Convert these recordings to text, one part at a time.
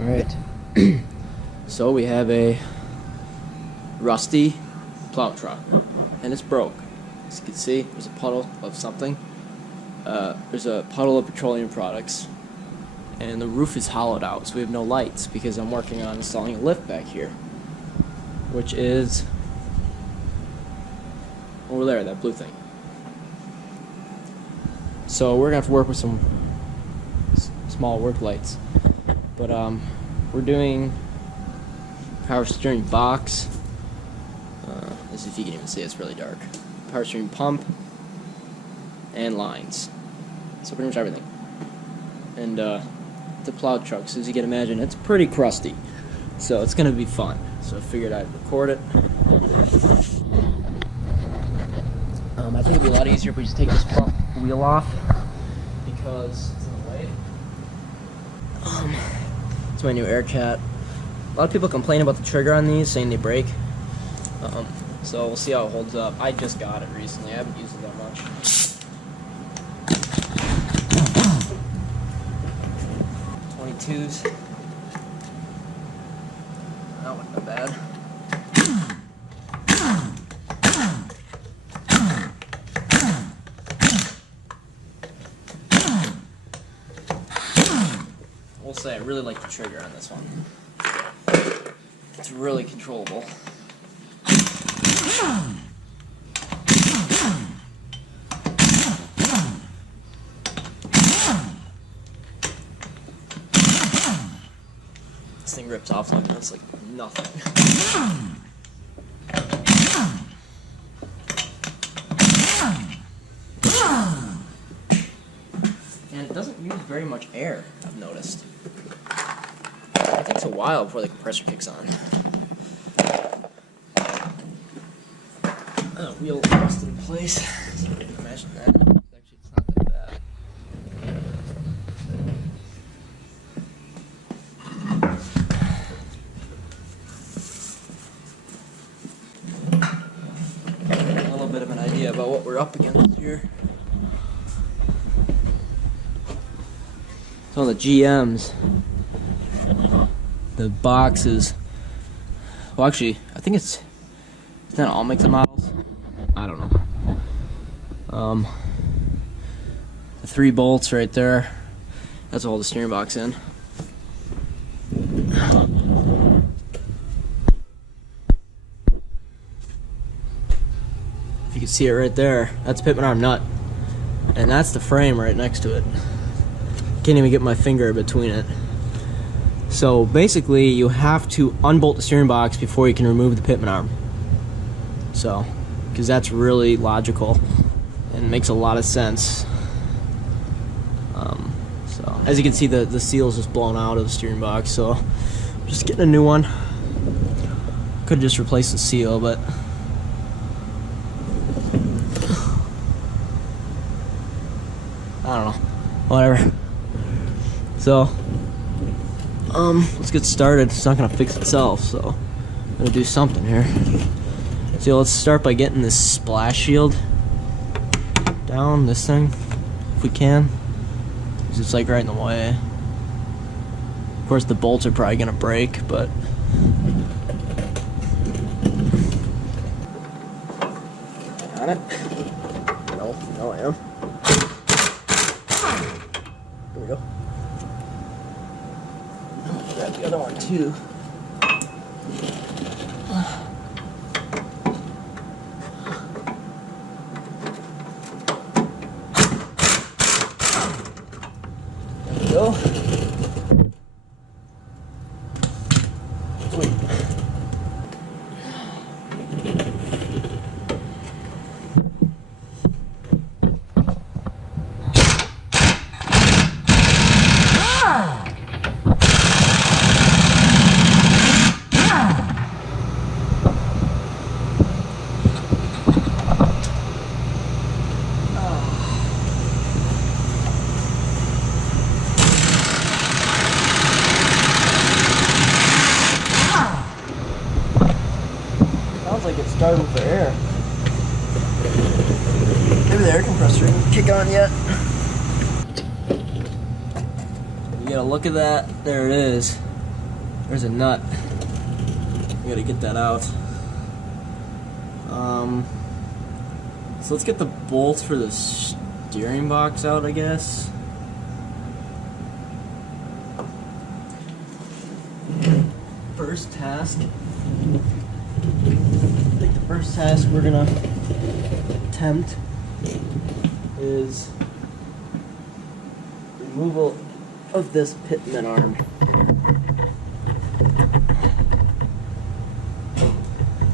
Alright, so we have a rusty plow truck, and it's broke. As you can see, there's a puddle of something. There's a puddle of petroleum products, and the roof is hollowed out, so we have no lights because I'm working on installing a lift back here, which is over there, that blue thing. So we're gonna have to work with some small work lights, but we're doing power steering box. As if you can even see, it's really dark. Power steering pump and lines. So pretty much everything. And the plow truck, so as you can imagine, it's pretty crusty. So it's gonna be fun. So I figured I'd record it. I think it'd be a lot easier if we just take this front wheel off because it's in the way. It's my new Aircat. A lot of people complain about the trigger on these, saying they break. So we'll see how it holds up. I just got it recently. I haven't used it that much. 22s. That wasn't that bad. We'll say I really like the trigger on this one. It's really controllable. This thing rips off like that's like nothing. And it doesn't use very much air, I've noticed. It takes a while before the compressor kicks on. Wheel rusted in place. So you can imagine that. Actually, it's not that bad. A little bit of an idea about what we're up against here. So on the GMs, the boxes. Well, actually, I think it's not all makes and models. I don't know. The 3 bolts right there. That's all the steering box in. If you can see it right there, that's a Pitman Arm nut, and that's the frame right next to it. Can't even get my finger between it. So basically, you have to unbolt the steering box before you can remove the Pitman Arm. So, because that's really logical and makes a lot of sense. So as you can see, the seal's just blown out of the steering box, so just getting a new one. Could just replace the seal, but I don't know, whatever. So let's get started. It's not gonna fix itself, so I'm gonna do something here. So let's start by getting this splash shield down, this thing, if we can, because it's like right in the way. Of course the bolts are probably gonna break, but got it? No I am. Here we go. Grab the other one too. Go. Sweet. Like it's starting for air. Maybe the air compressor didn't kick on yet. You get a look at that. There it is. There's a nut. We gotta get that out. So let's get the bolts for the steering box out, I guess. First task. I think the first task we're gonna attempt is removal of this Pitman arm.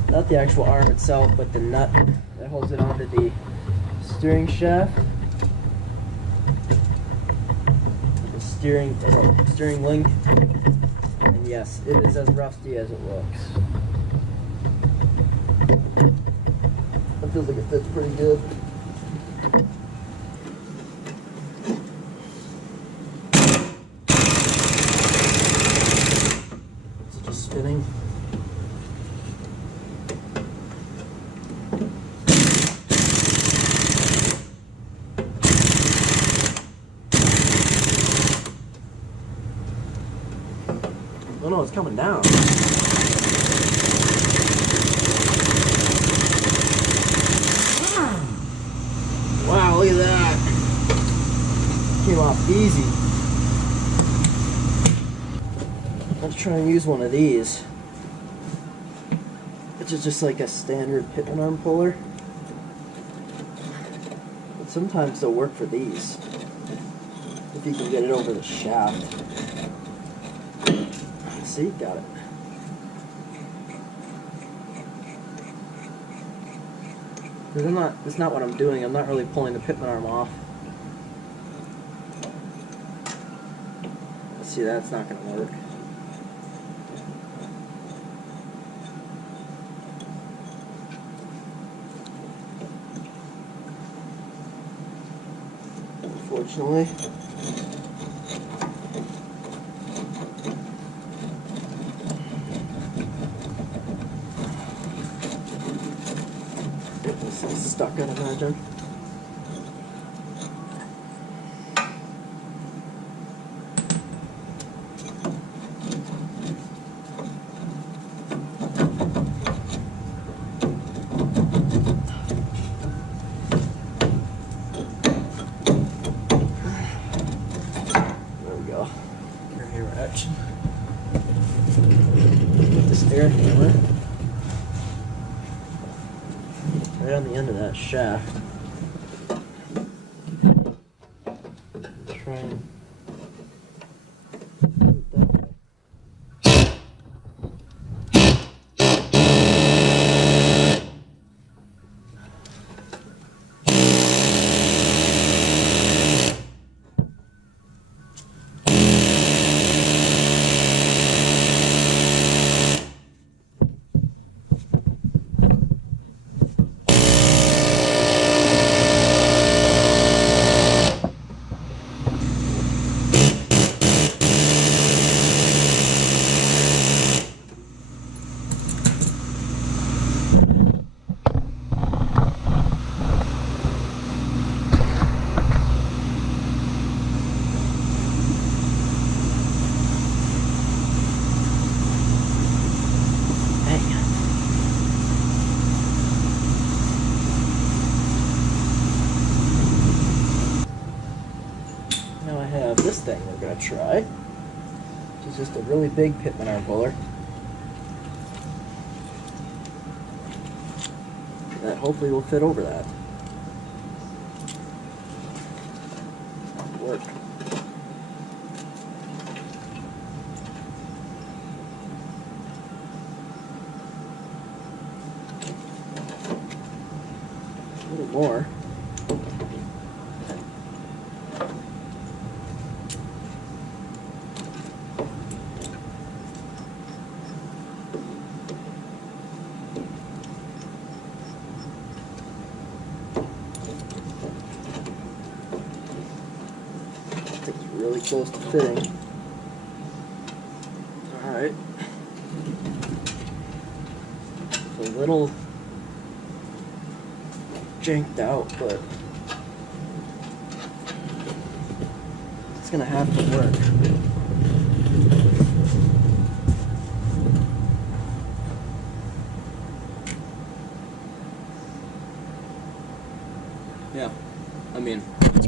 Not the actual arm itself, but the nut that holds it onto the steering shaft. The steering link. And yes, it is as rusty as it looks. It feels like it fits pretty good. Is it just spinning? Oh no, it's coming down. Wow, look at that. Came off easy. Let's try and use one of these. Which is just like a standard Pitman Arm Puller. But sometimes they'll work for these. If you can get it over the shaft. See, got it. Because it's not what I'm doing. I'm not really pulling the Pitman arm off. See, that's not going to work. Unfortunately. Stuck, I'd imagine. There we go. Here, action. Get this air hammer right on the end of that shaft. Try and do it that way. Now I have this thing we're going to try, which is just a really big Pitman Arm Puller. That hopefully will fit over that. Work. A little more. Really close to fitting. Alright. It's a little janked out, but it's gonna have to work.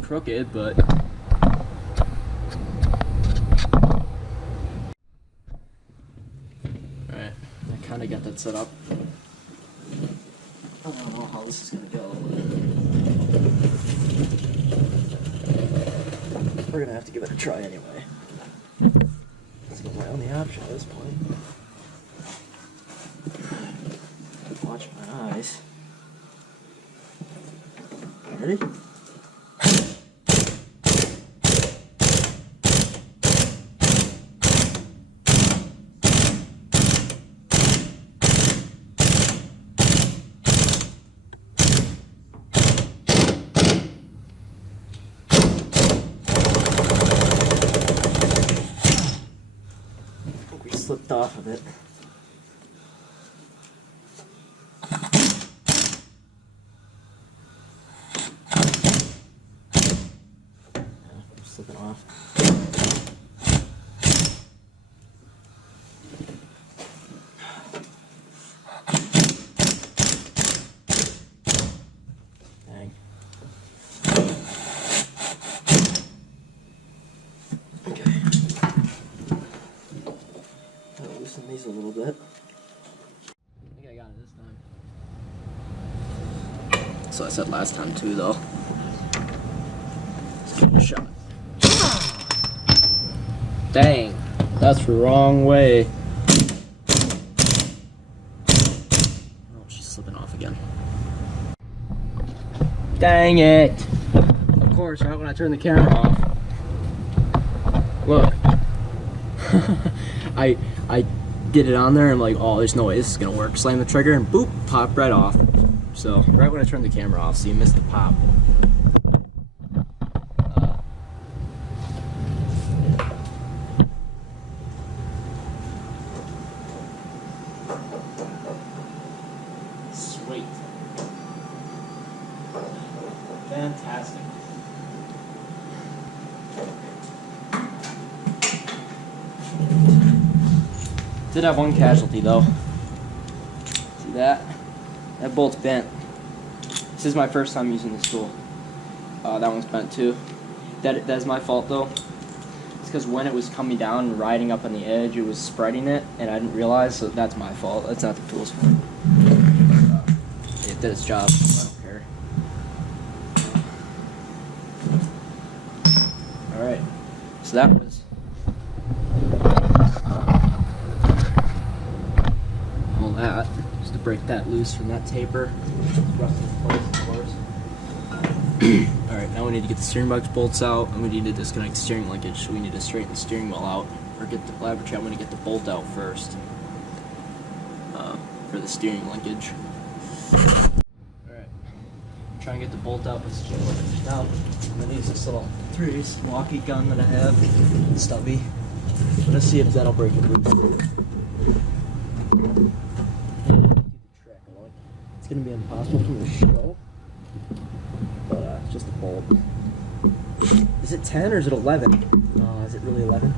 crooked, but alright, I kinda got that set up. I don't know how this is gonna go. We're gonna have to give it a try anyway. That's my only option at this point. Watch my eyes. Ready? We slipped off of it. Slipping off. Dang. Okay. I'll loosen these a little bit. I think I got it this time. So I said last time too, though. Let's give it a shot. Dang, that's the wrong way. Oh, she's slipping off again. Dang it! Of course, right when I turn the camera off. Look. I get it on there and I'm like, oh, there's no way this is gonna work. Slam the trigger and boop, pop right off. So, right when I turn the camera off, so you missed the pop. Sweet. Fantastic. Did have one casualty though. See that? That bolt's bent. This is my first time using this tool. That one's bent too. That's my fault though. It's because when it was coming down and riding up on the edge, it was spreading it, and I didn't realize, so that's my fault. That's not the tool's fault. It did its job, so I don't care. Alright, so that was all that, just to break that loose from that taper. Rusted in place, of course. Alright, now we need to get the steering box bolts out, and we need to disconnect the steering linkage, so we need to straighten the steering wheel out, or get the leverage. I'm going to get the bolt out first, for the steering linkage. Alright, try and get the bolt out with the steering linkage down. I'm going to use this little 3/8 walkie gun that I have, stubby. Let's see if that'll break it loose. It's going to be impossible for me to show. But it's just a bolt. Is it 10 or is it 11? Is it really 11?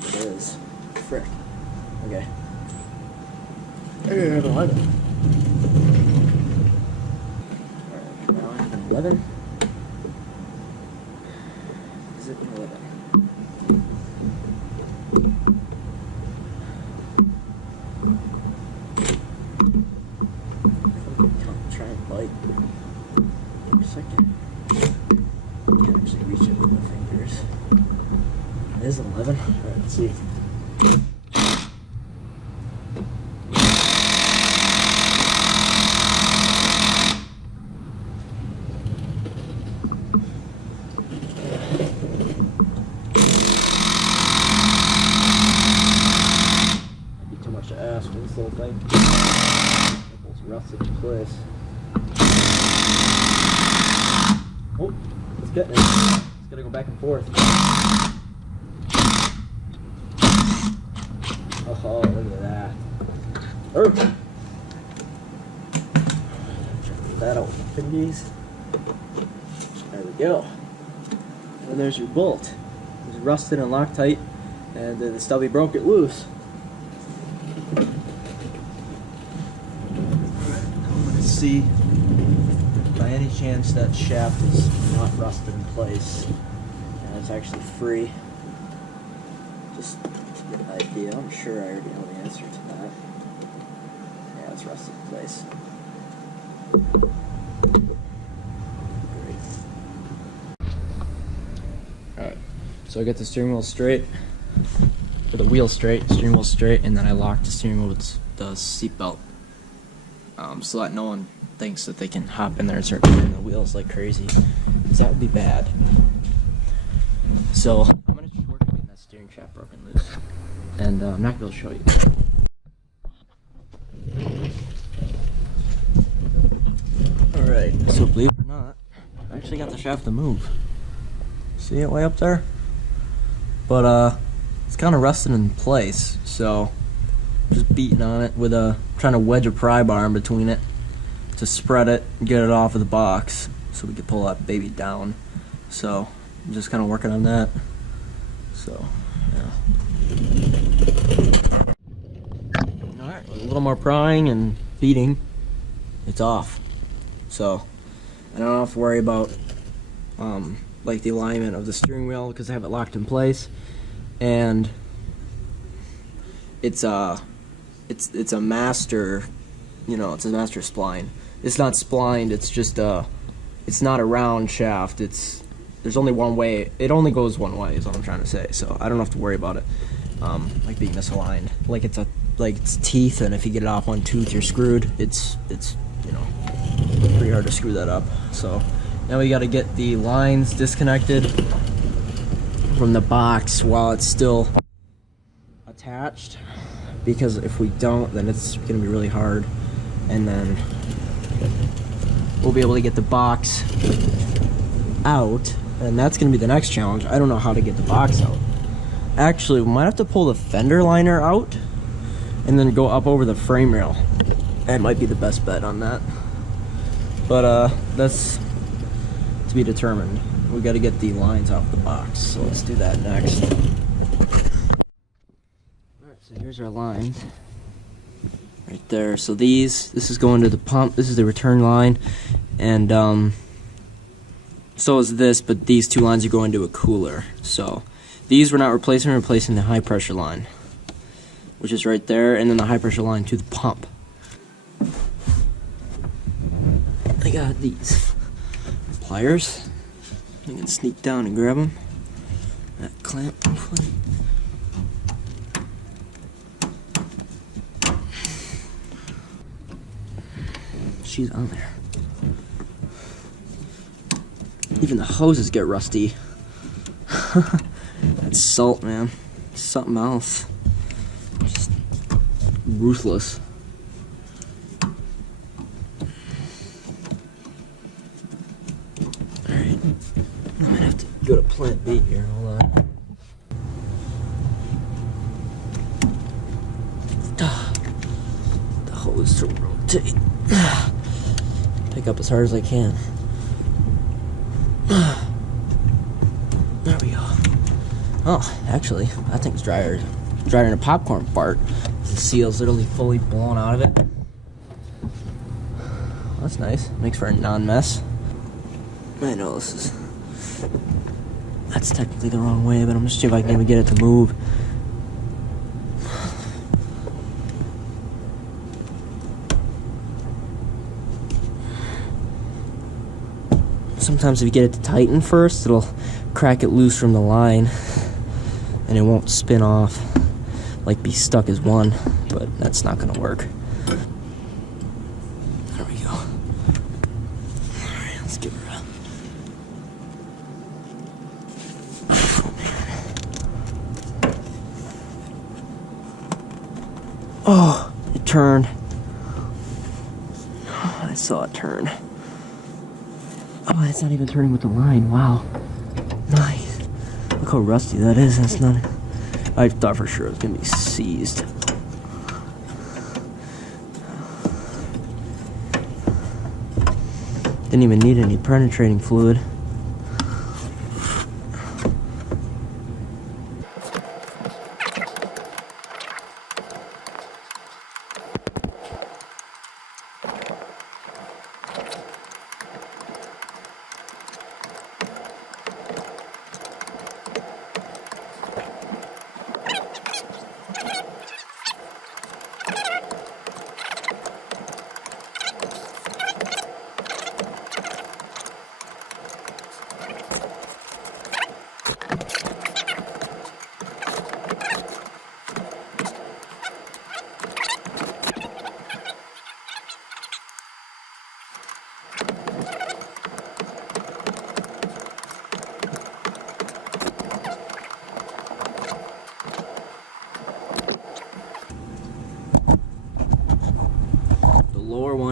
It is. Frick. Okay. Maybe 11. Alright, now I have an 11. Is it an 11? Try and bite. For a second. I can't actually reach it with my fingers. It is an 11. Alright, let's see. Might be too much to ask for this little thing. It's rusted in place. Oh, it's getting it. It's gotta go back and forth. Oh, look at that. Check that out with the fingies. There we go. And there's your bolt. It was rusted and Loctite, and the stubby broke it loose. I'm gonna see if I any chance that shaft is not rusted in place, and it's actually free. Just to get an idea, I'm sure I already know the answer to that. Yeah, it's rusted in place. Alright, so I get the steering wheel straight, or the wheel straight, steering wheel straight, and then I lock the steering wheel with the seat belt, so that no one thinks that they can hop in there and start turning the wheels like crazy, because that would be bad. So I'm going to just work on getting that steering shaft broken loose, and I'm not going to be able to show you. Alright, so believe it or not, I actually got the shaft to move. See it way up there? But it's kind of rusted in place, so just beating on it with trying to wedge a pry bar in between it to spread it and get it off of the box so we can pull that baby down. So I'm just kind of working on that. So yeah. Alright, a little more prying and beating, it's off. So I don't have to worry about like the alignment of the steering wheel because I have it locked in place, and it's a master, you know, it's a master spline. It's not splined, it's just it's not a round shaft. There's only one way, it only goes one way is what I'm trying to say, so I don't have to worry about it like being misaligned, like it's teeth, and if you get it off one tooth you're screwed. It's you know, pretty hard to screw that up. So now we got to get the lines disconnected from the box while it's still attached, because if we don't, then it's gonna be really hard, and then we'll be able to get the box out, and that's gonna be the next challenge. I don't know how to get the box out. Actually, we might have to pull the fender liner out and then go up over the frame rail. That might be the best bet on that, but that's to be determined. We got to get the lines off the box, so let's do that next. So here's our lines right there. So this is going to the pump, this is the return line, and so is this, but these two lines are going to a cooler. So these we're not replacing, we're replacing the high pressure line, which is right there, and then the high pressure line to the pump. I got these pliers. I can sneak down and grab them. That clamp, hopefully. She's on there. Even the hoses get rusty. That's salt, man. Something else. Just ruthless. Alright. I might have to go to plant B here. Hold on. The hose to rotate. Pick up as hard as I can. There we go. Oh, actually, that thing's drier than a popcorn fart. The seal's literally fully blown out of it. That's nice. Makes for a non-mess. I know that's technically the wrong way, but I'm just see if I can even get it to move. Sometimes if you get it to tighten first, it'll crack it loose from the line and it won't spin off, like be stuck as one, but that's not gonna work. There we go. Alright, let's give her a... Oh, it turned. I saw it turn. Oh, it's not even turning with the line. Wow. Nice. Look how rusty that is. That's not... I thought for sure it was going to be seized. Didn't even need any penetrating fluid.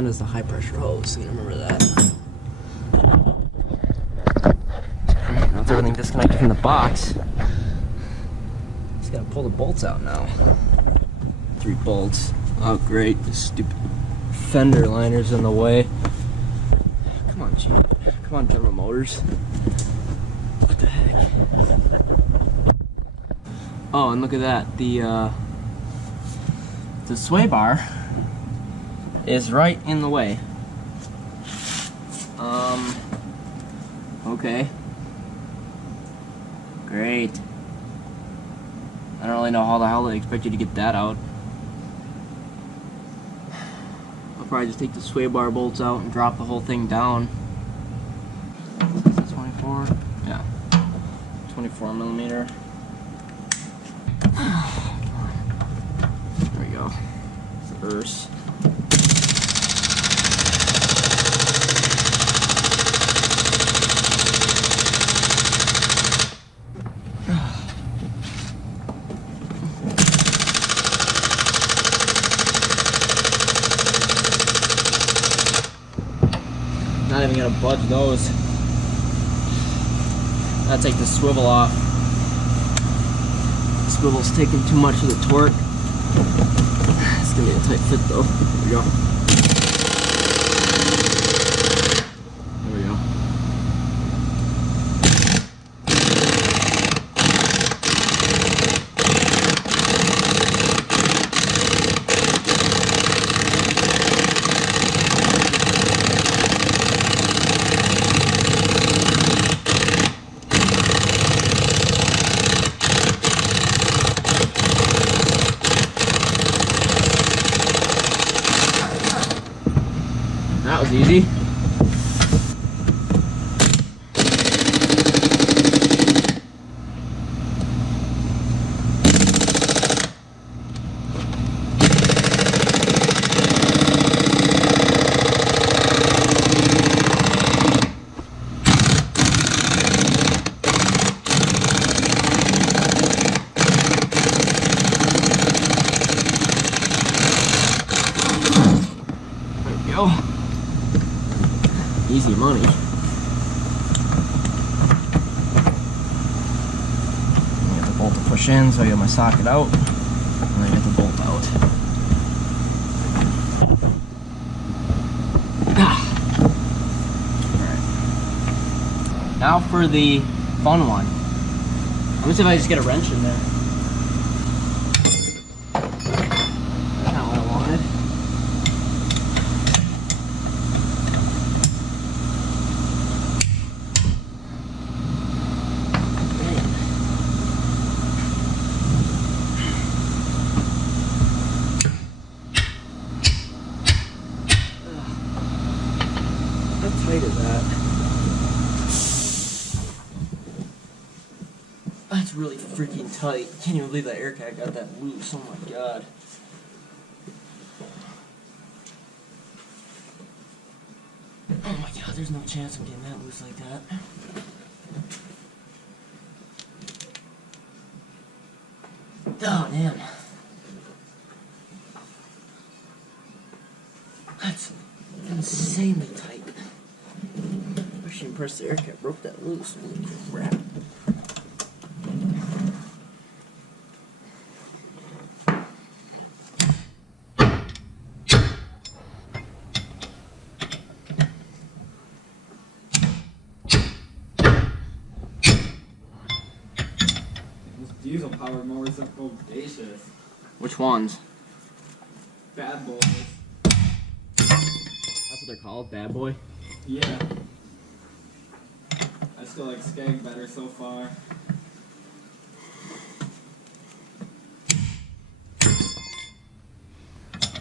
is the high pressure hose, so you remember that. Alright, now with everything disconnected from the box, just gotta pull the bolts out now. 3 bolts. Oh great, this stupid fender liner's in the way. Come on, Jeep. Come on, General Motors. What the heck? Oh, and look at that. The sway bar is right in the way. Okay. Great. I don't really know how the hell they expect you to get that out. I'll probably just take the sway bar bolts out and drop the whole thing down. Is it 24? Yeah. 24 millimeter. There we go. Reverse. Not even gonna budge those. I'll take the swivel off. The swivel's taking too much of the torque. It's gonna be a tight fit though. There we go. There we go. That was easy. There we go. Easy money. Get the bolt to push in, so I get my socket out, and I get the bolt out. Alright. Now for the fun one. Let me see if I just get a wrench in there. That's not what I wanted. How tight is that? That's really freaking tight. Can't even believe that air cat got that loose. Oh my god. Oh my god, there's no chance I'm getting that loose like that. Oh damn. That's insanely tight. Actually impressed the air cat broke that loose. Holy crap. Diesel powered mowers are bodacious. Which ones? Bad boys. That's what they're called? Bad boy? Yeah. I still like Skag better so far.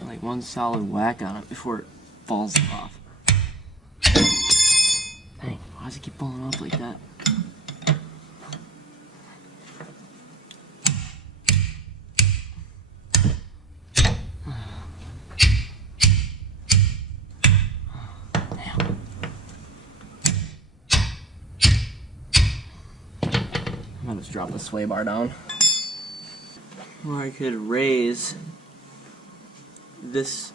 Like one solid whack on it before it falls off. Dang, why does it keep falling off like that? I'll just drop the sway bar down. Or I could raise this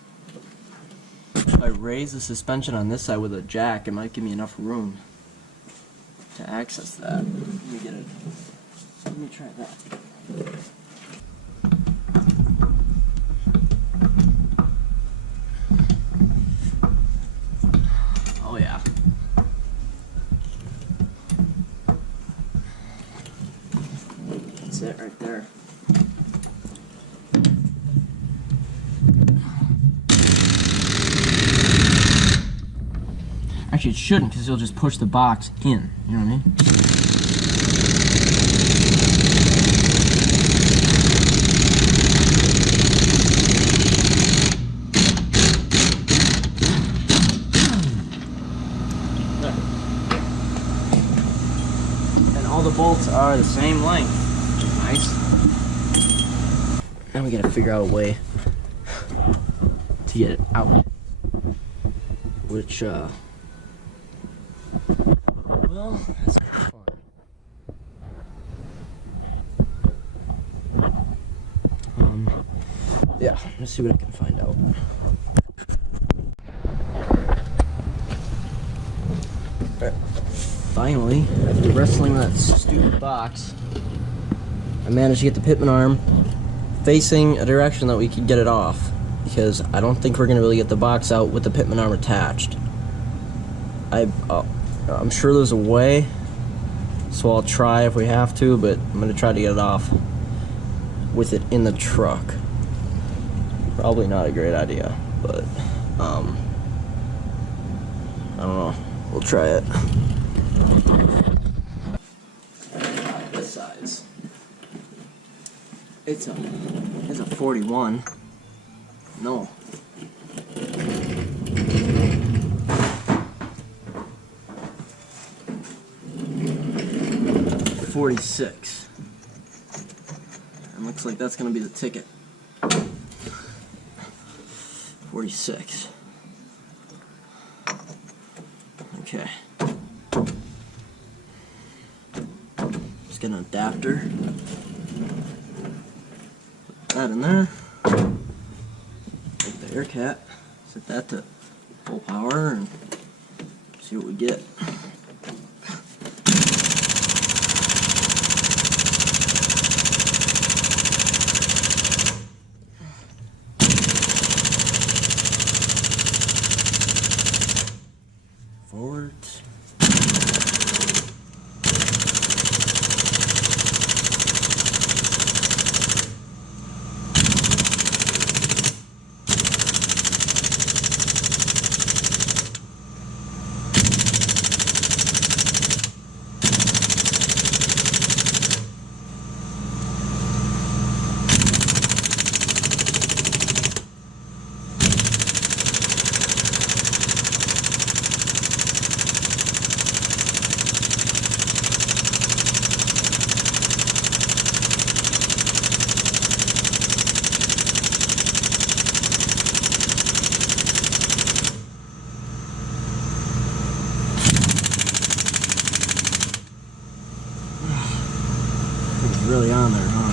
If I raise the suspension on this side with a jack, it might give me enough room to access that. Let me try that. Oh yeah. That's it right there. Actually, it shouldn't, because you'll just push the box in. You know what I mean? There. And all the bolts are the same length, which is nice. Now we gotta figure out a way to get it out. Which, well, that's gonna be fun. Yeah, let's see what I can find out. Alright. Finally, after wrestling with that stupid box, I managed to get the Pitman arm facing a direction that we could get it off, because I don't think we're gonna really get the box out with the Pitman arm attached. I'm sure there's a way, so I'll try if we have to, but I'm gonna try to get it off with it in the truck. Probably not a great idea, but I don't know. We'll try it. This size. It's a 41. No. 46. And looks like that's gonna be the ticket. 46. Okay. Just get an adapter. Put that in there. Take the air cap. Set that to full power and see what we get. Forwards. Really on there, huh?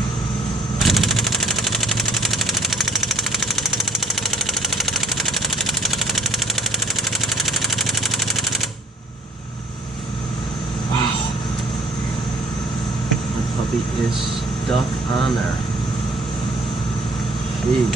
Wow. My puppy is stuck on there. Jeez.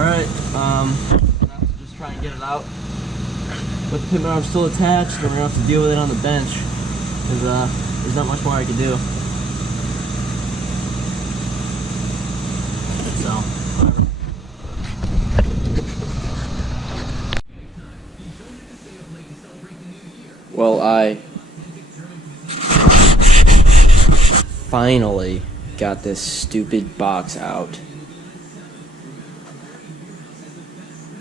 Alright, now just try and get it out. With the Pitman arm still attached, then we're gonna have to deal with it on the bench. Because there's not much more I can do. So, whatever. Well, I finally got this stupid box out.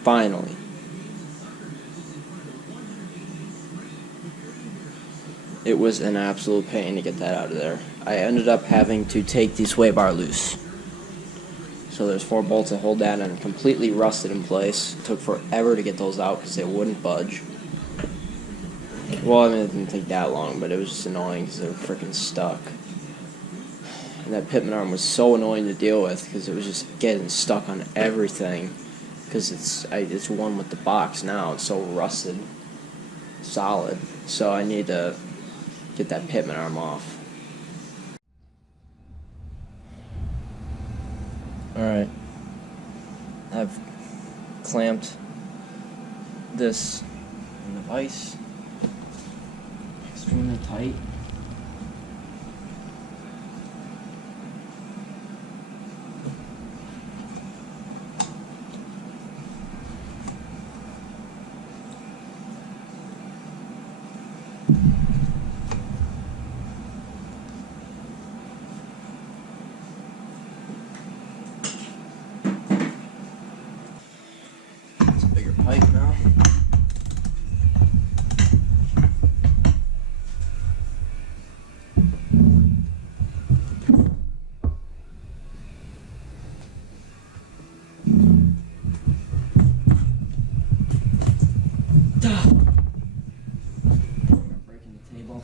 Finally. It was an absolute pain to get that out of there. I ended up having to take the sway bar loose. So there's 4 bolts that hold that and completely rusted in place. It took forever to get those out because they wouldn't budge. Well, I mean, it didn't take that long, but it was just annoying because they were freaking stuck. And that Pitman arm was so annoying to deal with because it was just getting stuck on everything. Because it's one with the box now. It's so rusted, solid. So I need to get that Pitman arm off. Alright. I've clamped this in the vise extremely tight. It's a bigger pipe now. Breaking the table.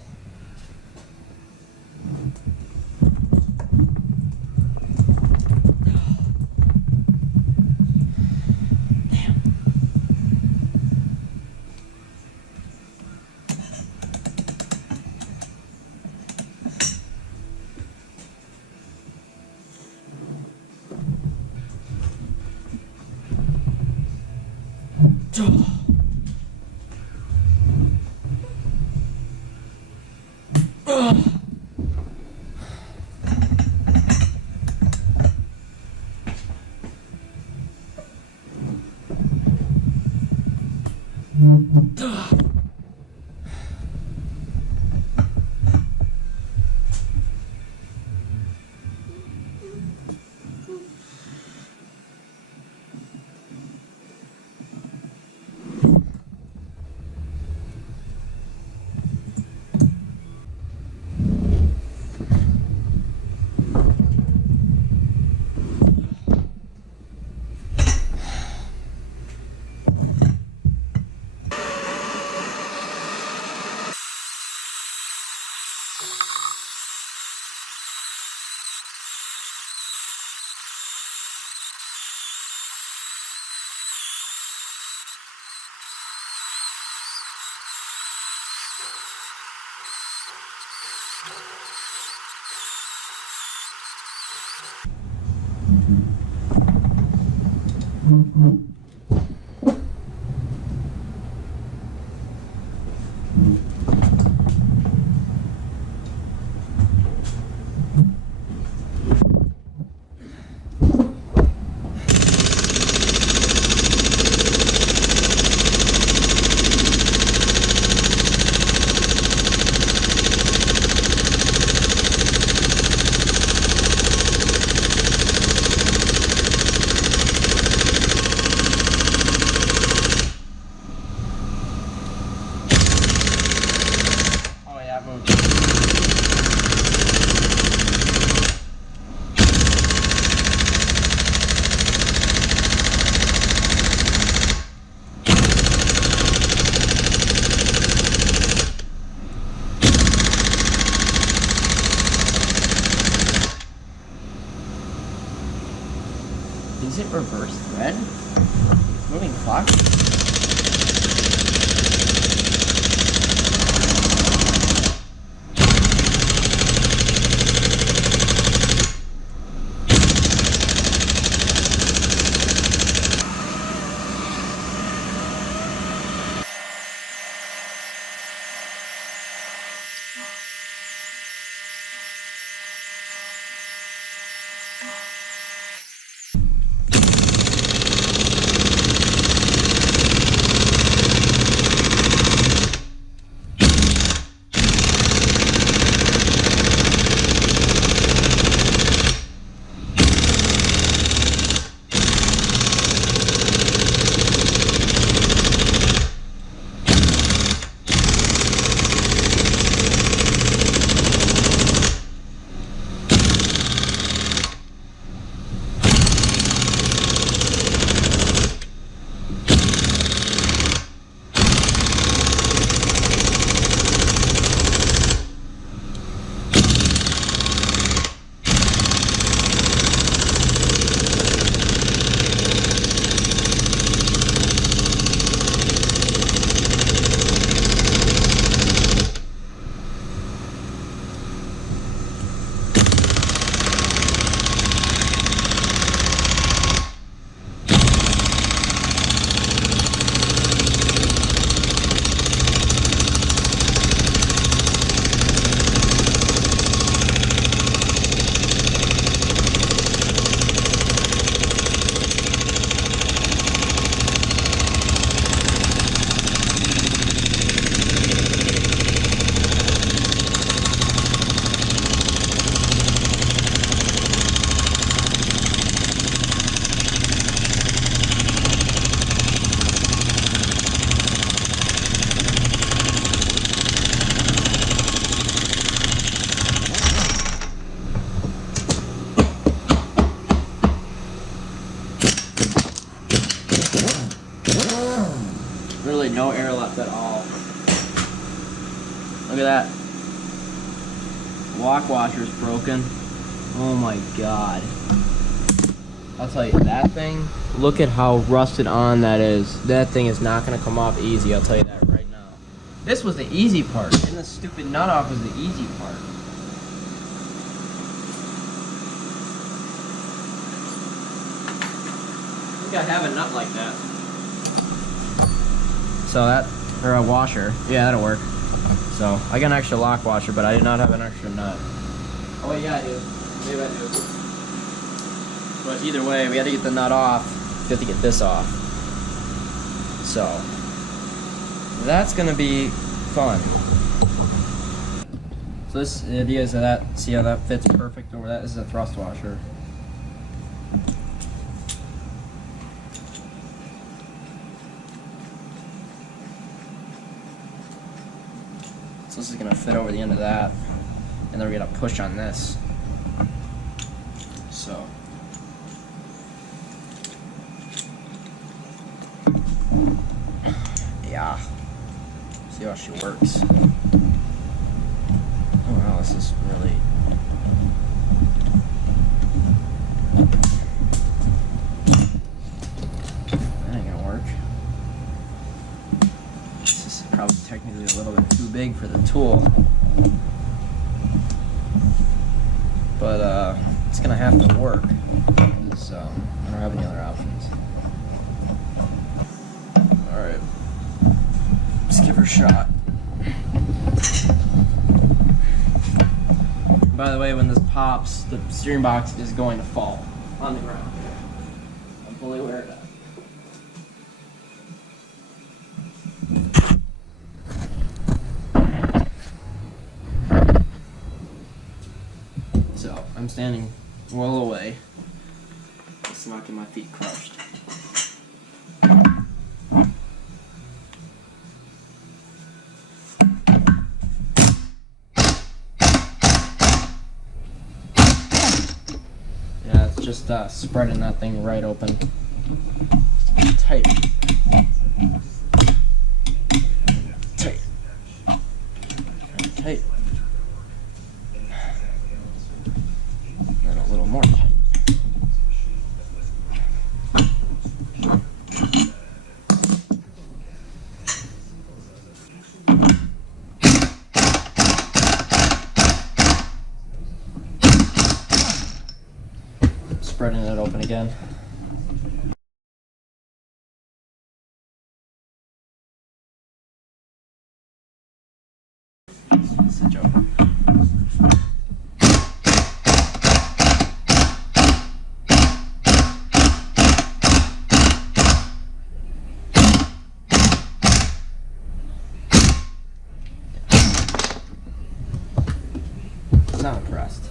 Is it reverse thread? Moving clock? Look at that. Lock washer's broken. Oh my god. I'll tell you, that thing, look at how rusted on that is. That thing is not going to come off easy, I'll tell you that right now. This was the easy part, and the stupid nut off was the easy part. I think I have a nut like that. So that, or a washer, yeah, that'll work. So, I got an extra lock washer, but I did not have an extra nut. Oh wait, yeah I do. Maybe I do. But either way, we had to get the nut off. We have to get this off. So, that's gonna be fun. So this, the idea is that, see how that fits perfect over that? This is a thrust washer. So this is gonna fit over the end of that, and then we're gonna push on this. So. Yeah. See how she works. Oh wow, this is really. That ain't gonna work. This is probably technically a little bit too big for the tool. But it's gonna have to work. So I don't have any other options. Alright. Let's give her a shot. By the way, when this pops, the steering box is going to fall on the ground. I'm fully aware of that. So, I'm standing well away. It's not getting my feet crushed. Yeah, it's just spreading that thing right open. Tight. Tight. Tight. And a little more tight. Spreading it open again. It's a joke. Not impressed.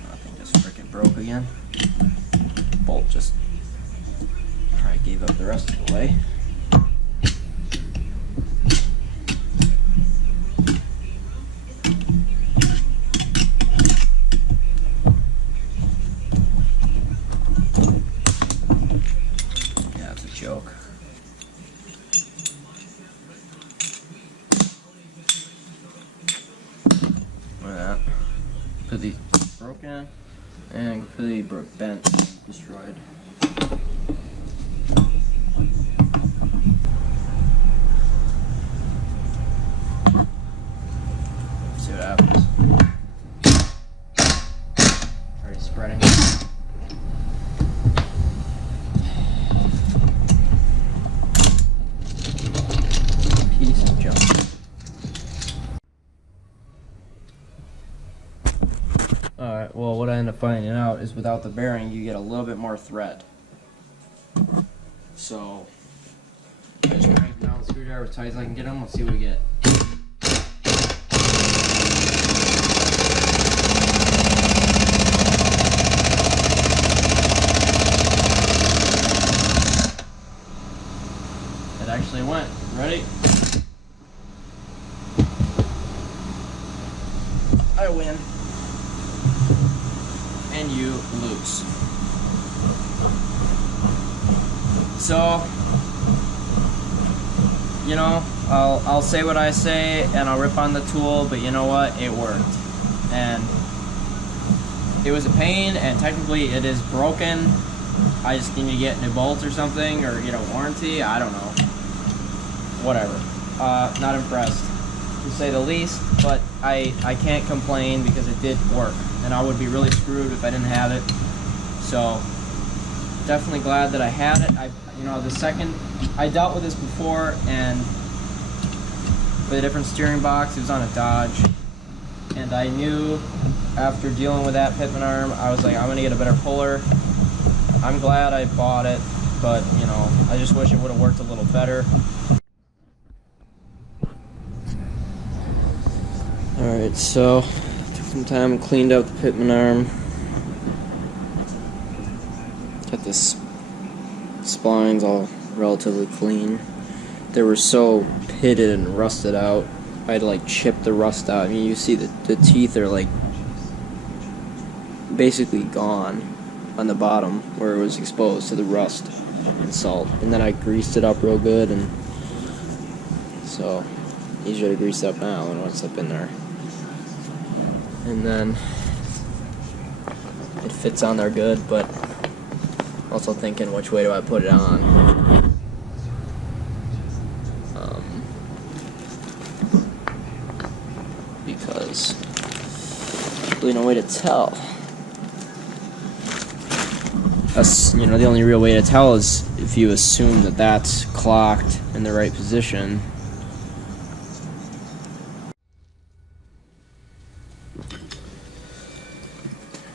I think this frickin' broke again. Bolt just probably gave up the rest of the way. Yeah, it's a joke. Look at that. Completely broken and completely bent, destroyed. See what happens. Already spreading. Piece of junk. Alright, well what I end up finding out is without the bearing you get a little bit more thread. So, I just crank down the screwdriver as tight as I can get them. Let's see what we get. It actually went. Ready? I win. And you lose. So, you know, I'll say what I say and I'll rip on the tool, but you know what? It worked. And it was a pain, and technically it is broken. I just need to get new bolts or something, or get a warranty. I don't know. Whatever. Not impressed, to say the least, but I can't complain because it did work, and I would be really screwed if I didn't have it. So definitely glad that I had it. I dealt with this before, and with a different steering box. It was on a Dodge, and I knew after dealing with that Pitman arm, I was like, I'm gonna get a better puller. I'm glad I bought it, but you know, I just wish it would have worked a little better. Alright, so took some time and cleaned out the Pitman arm. Got the splines all relatively clean. They were so pitted and rusted out. I had to like chip the rust out. I mean, you see the teeth are like basically gone on the bottom where it was exposed to the rust and salt. And then I greased it up real good, and so easier to grease up now than what's up in there. And then it fits on there good, but also thinking, which way do I put it on? Because there's really no way to tell. You know, the only real way to tell is if you assume that that's clocked in the right position.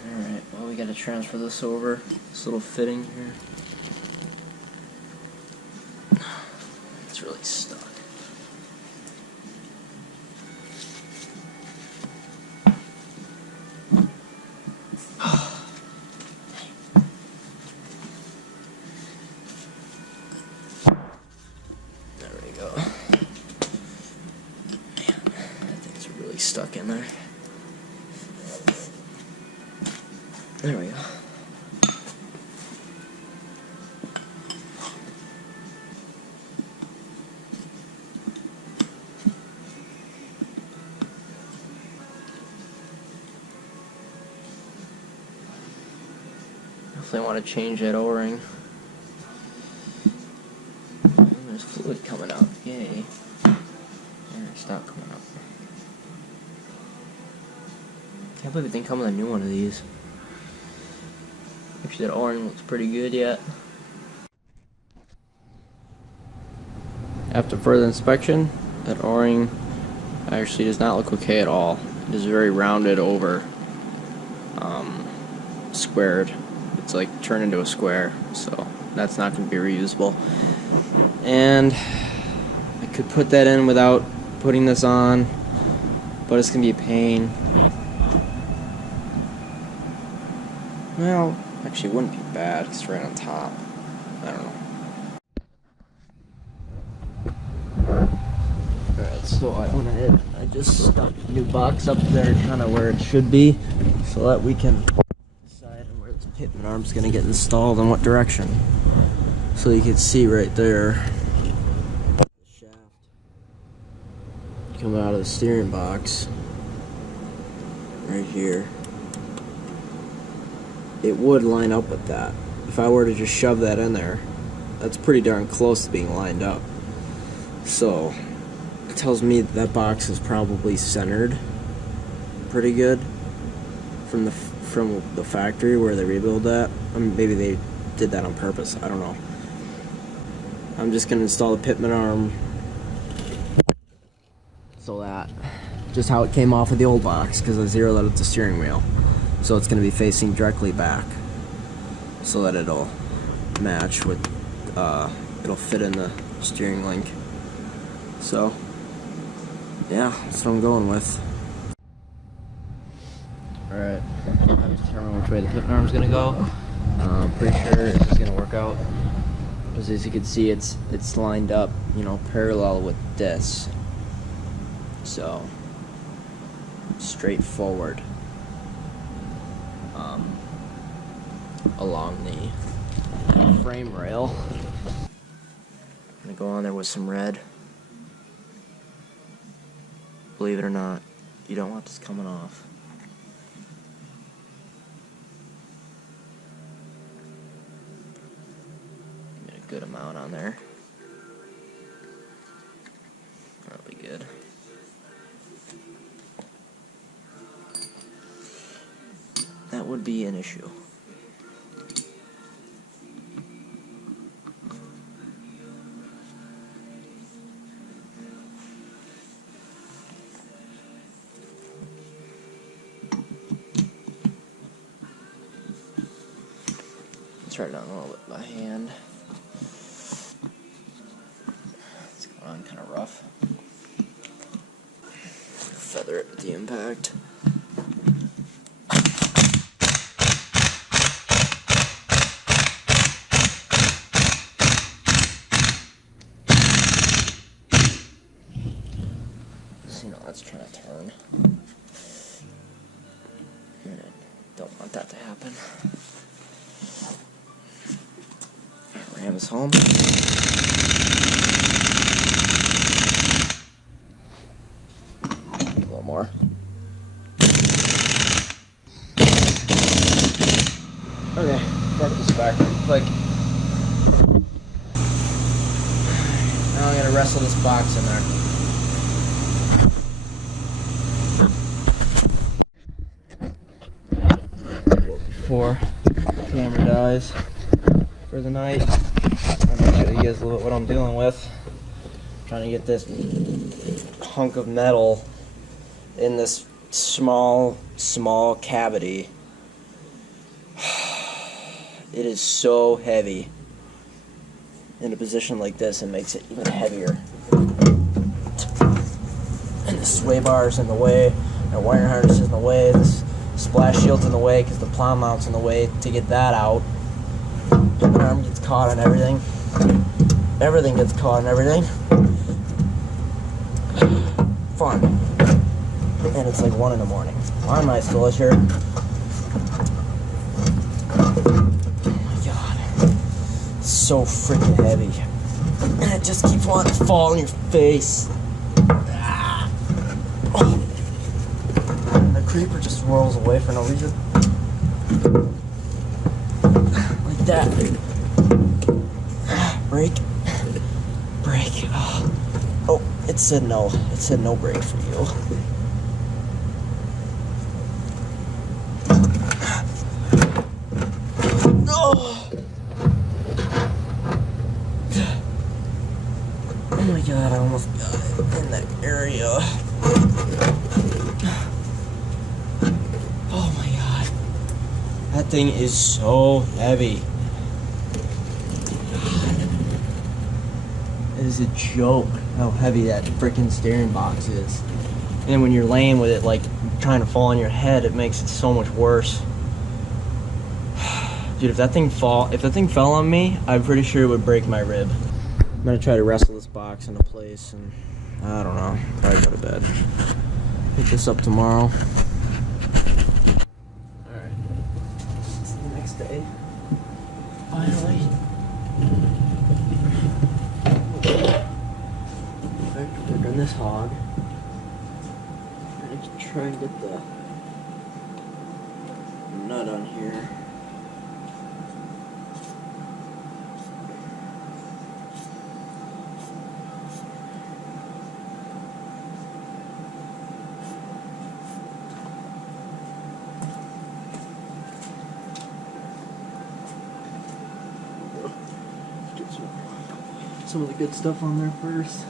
Alright, well, we gotta transfer this over, this little fitting here. It's really stuck. Stuck in there. There we go. Definitely want to change that O-ring. There's fluid coming out. Yay. There, stop coming out. Can't believe it didn't come with a new one of these. Actually, that O-ring looks pretty good yet. After further inspection, that O-ring actually does not look okay at all. It is very rounded over, squared. It's like turned into a square, so that's not going to be reusable. And I could put that in without putting this on, but it's going to be a pain. Well, actually it wouldn't be bad, it's right on top. I don't know. Alright, so I went ahead, I just stuck the new box up there kind of where it should be, so that we can decide where the Pitman arm's going to get installed and what direction. So you can see right there, the shaft coming out of the steering box, right here. It would line up with that. If I were to just shove that in there, that's pretty darn close to being lined up. So it tells me that box is probably centered pretty good from the factory where they rebuild that. I mean, maybe they did that on purpose. I don't know. I'm just gonna install the Pitman arm so that just how it came off of the old box, because I zeroed out the steering wheel. So it's going to be facing directly back so that it'll match with, it'll fit in the steering link. So, yeah, that's what I'm going with. Alright, I've determined which way the Pitman arm's going to go. I'm pretty sure it's going to work out. Because as you can see, it's lined up, you know, parallel with this. So, straightforward. Along the frame rail. gonna go on there with some red. Believe it or not, you don't want this coming off. Get a good amount on there. That'll be good. That would be an issue. Let's write it down a little bit by hand. It's going on kind of rough. Feather it with the impact. So, that's trying to turn. And I don't want that to happen. Ram is home. A little more. Okay, start this back real quick. Now I'm gonna wrestle this box in there. Before the camera dies for the night, I'm gonna show you guys a little bit what I'm dealing with. I'm trying to get this hunk of metal in this small cavity. It is so heavy. In a position like this, it makes it even heavier. And the sway bar is in the way, the wire harness is in the way, this splash shield's in the way because the plow mount's in the way to get that out. Pitman arm gets caught on everything. Everything gets caught on everything. Fun. And it's like 1 in the morning. Why am I still here? Oh my god. It's so freaking heavy. And it just keeps wanting to fall in your face. Ah. Oh. The creeper just whirls away for no reason. Like that. Brake. Brake. Oh, it said no. It said no brake for you. Oh. Oh my god, I almost got it in that area. Oh my god. That thing is so heavy. It is a joke how heavy that freaking steering box is. And when you're laying with it, like, trying to fall on your head, it makes it so much worse. Dude, if that thing fell on me, I'm pretty sure it would break my rib. I'm gonna try to wrestle this box into place, and I don't know, probably go to bed. Pick this up tomorrow. Alright, it's the next day. Finally. Back to work on this hog. I'm gonna try and get the nut on here. Some of the good stuff on there first.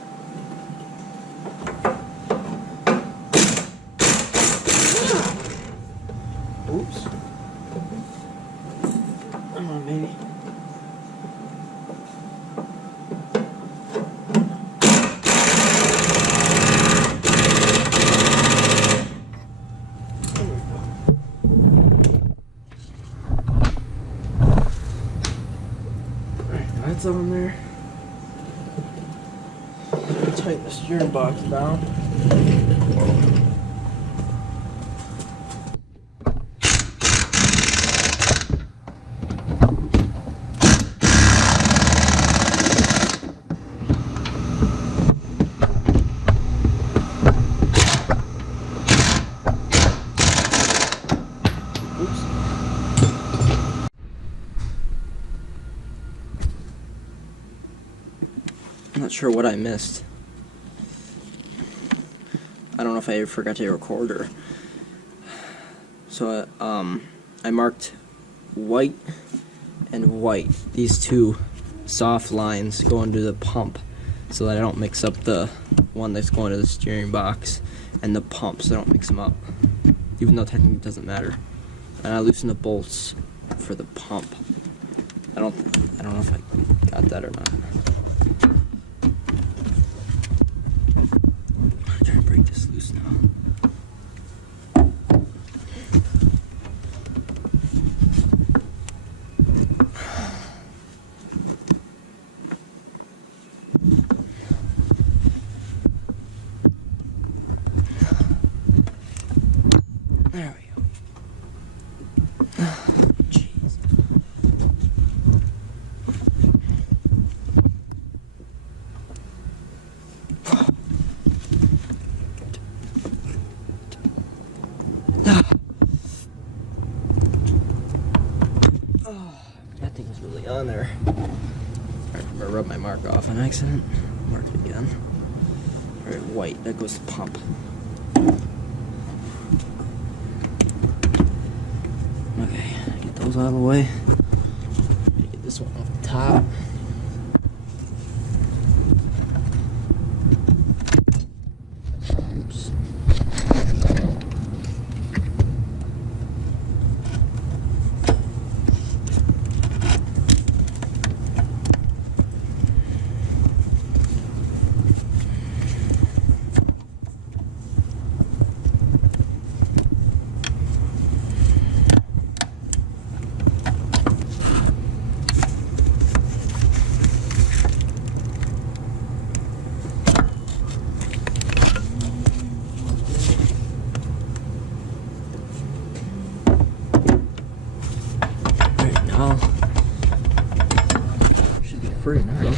Oops. Come on, baby. Alright, that's on there. Tighten the steering box down. I'm not sure what I missed. I don't know if I forgot to record or... So, I marked white and white. These two soft lines going to the pump so that I don't mix up the one that's going to the steering box and the pump, so I don't mix them up. Even though technically it doesn't matter. And I loosen the bolts for the pump. I don't know if I got that or not. I'm trying to break this loose now. There we go. Jeez. That thing was really on there. Alright, I'm gonna rub my mark off on accident. Mark it again. Alright, white. That goes to pump. Okay, get those out of the way. Get this one off the top. Oops. Should be free now.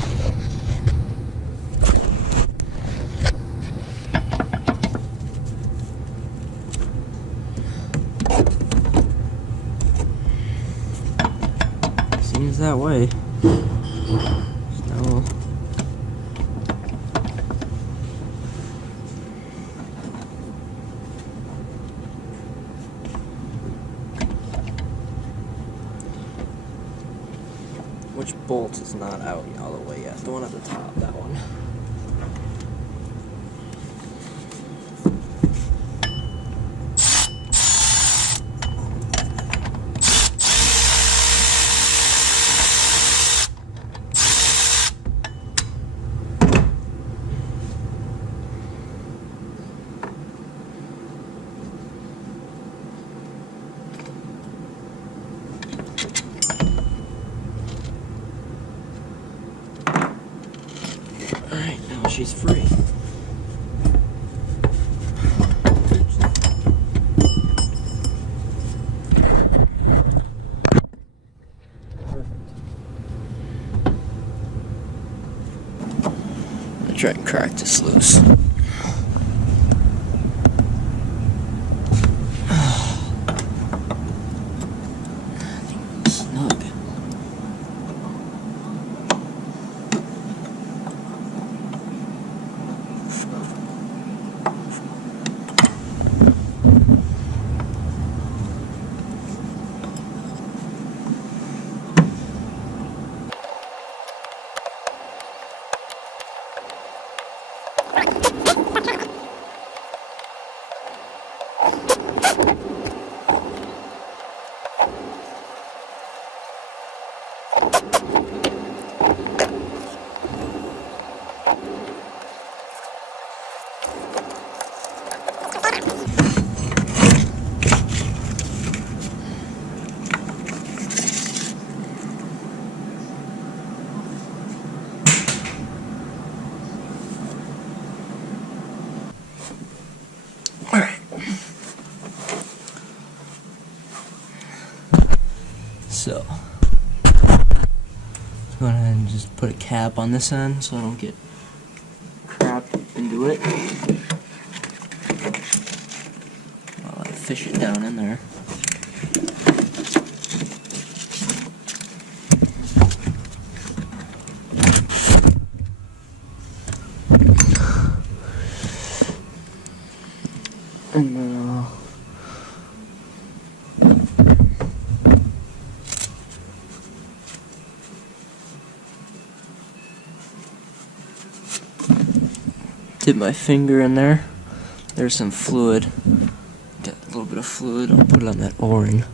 Seems that way. No. Which bolt is not out all the way yet? The one at the top, that one. Alright, now she's free. I'll try and crack this loose. Snug. Alright. So, go ahead and just put a cap on this end so I don't get crap into it. I'll fish it down in there. And then dip my finger in there. There's some fluid. Got a little bit of fluid. I'll put it on that O-ring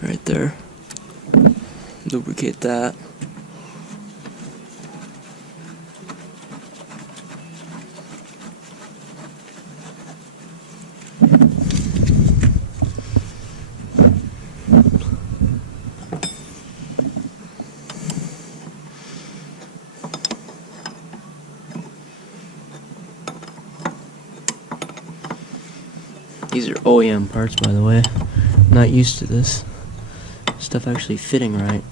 right there. Lubricate that. These are OEM parts, by the way. Not used to this stuff actually fitting right.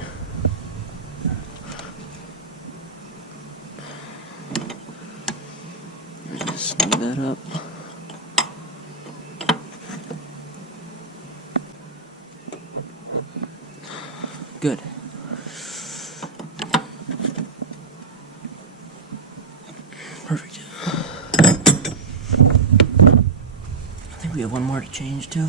Just snug that up. Good. Perfect. I think we have one more to change too.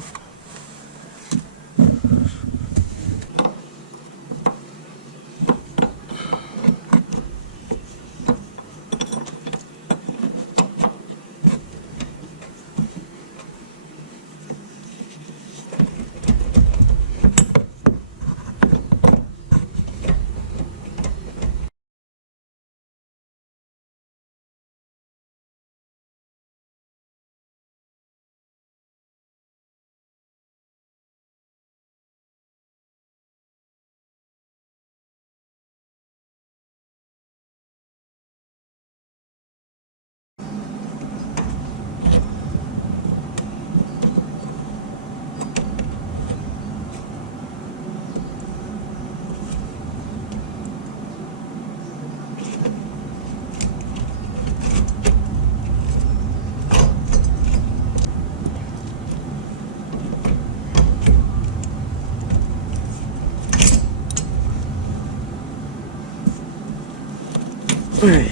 Alright.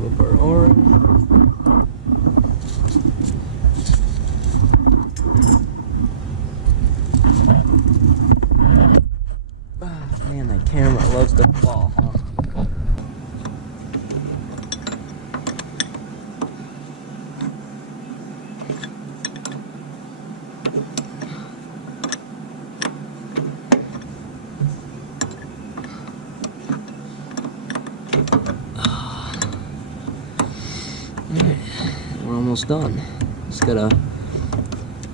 Whip our orange. Ah, man, that camera loves to fall, huh? We're almost done. Just gotta,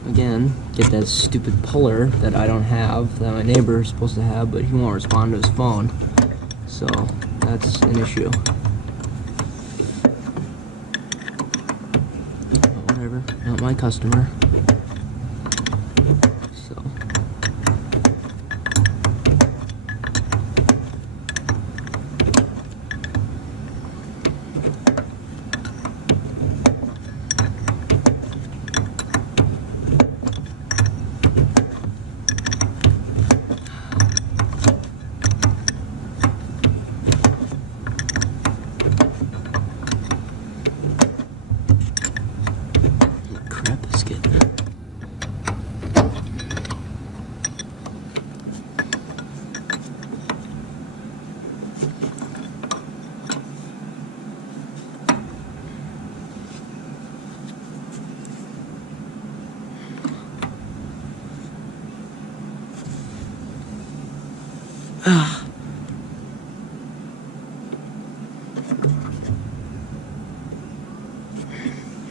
again, get that stupid puller that I don't have, that my neighbor is supposed to have, but he won't respond to his phone. So, that's an issue. But whatever, not my customer. So.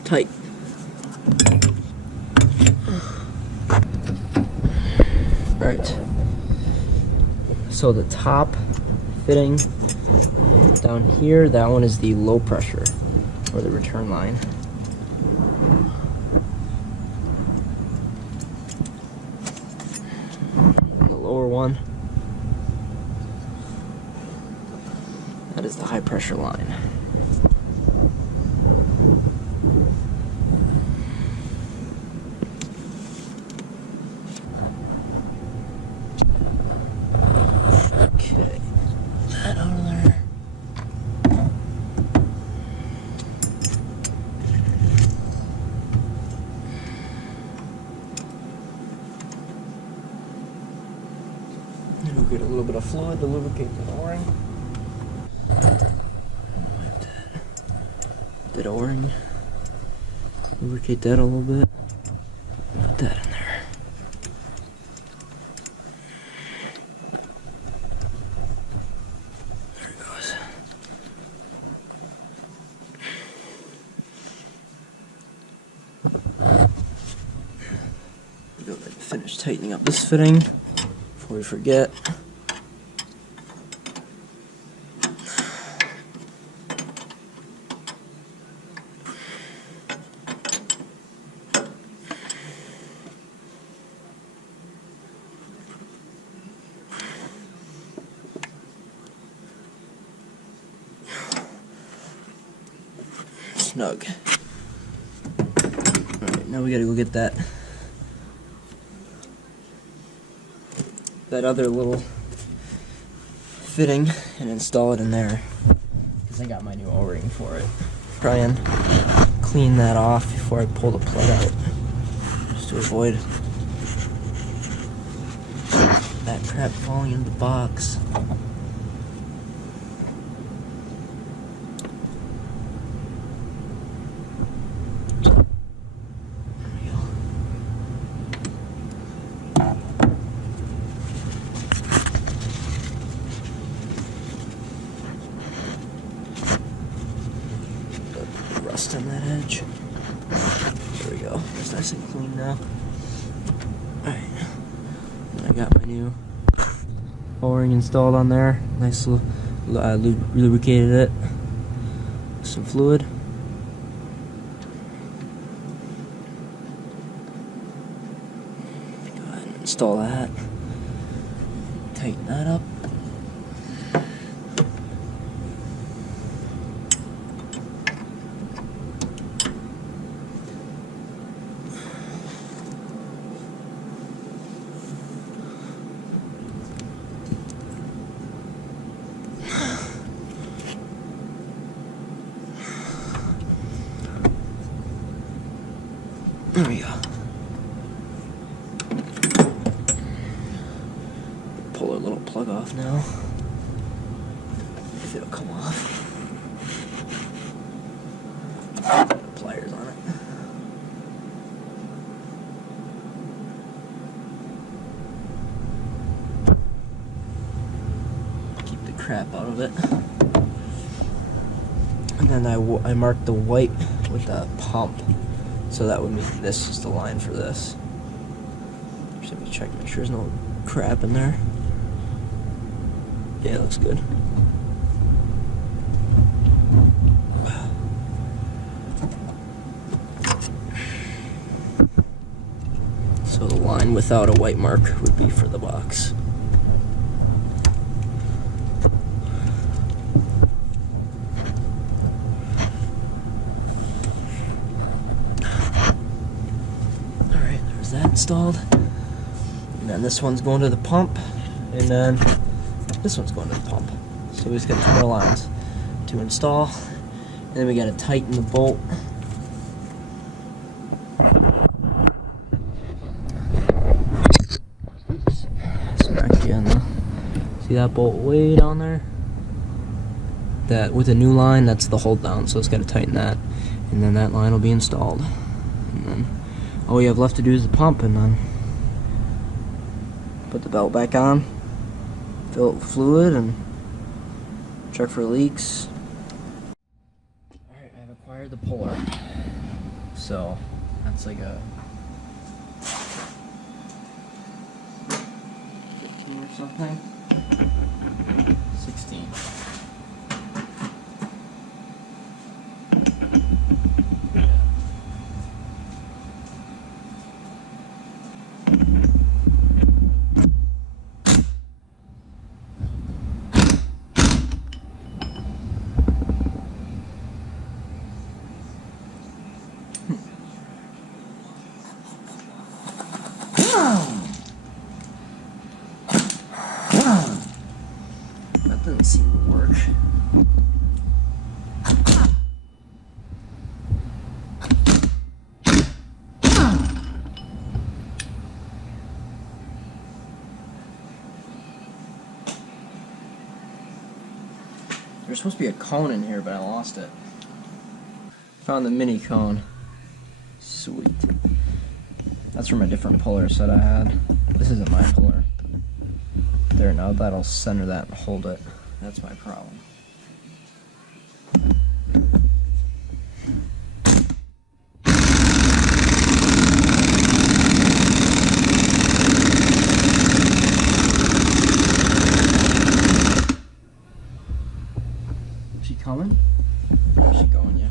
Tight. Right. So the top fitting down here, that one is the low pressure, or the return line. And the lower one, that is the high pressure line. get a little bit of fluid to lubricate the O-ring. That O-ring. Lubricate that a little bit. Put that in there. There it goes. Go ahead and finish tightening up this fitting before we forget. Snug. Alright, now we gotta go get that other little fitting and install it in there, because I got my new O-ring for it. Try and clean that off before I pull the plug out, just to avoid that crap falling in the box. Rust on that edge. There we go. It's nice and clean now. Alright. I got my new O-ring installed on there. Nice little, lubricated it. Some fluid. Go ahead and install that. Tighten that up. There we go. Pull our little plug off now. If it'll come off. Put pliers on it. Keep the crap out of it. And then I marked the white with the pump. So that would mean this is the line for this. Just let me check, make sure there's no crap in there. Yeah, it looks good. So the line without a white mark would be for the box. That installed, and then this one's going to the pump, and then this one's going to the pump. So we just got 2 more lines to install, and then we got to tighten the bolt. Oops. Smack you in the, see that bolt way down there? That with a new line, that's the hold down, so it's got to tighten that, and then that line will be installed, and then all you have left to do is the pump, and then put the belt back on, fill it with fluid, and check for leaks. Alright, I've acquired the puller. So, that's like a 15 or something. 16. That doesn't seem to work. There's supposed to be a cone in here, but I lost it. Found the mini cone. Sweet. That's from a different puller set I had. This isn't my puller. There, now that'll center that and hold it. That's my problem. Is she coming? Where's she going, yeah?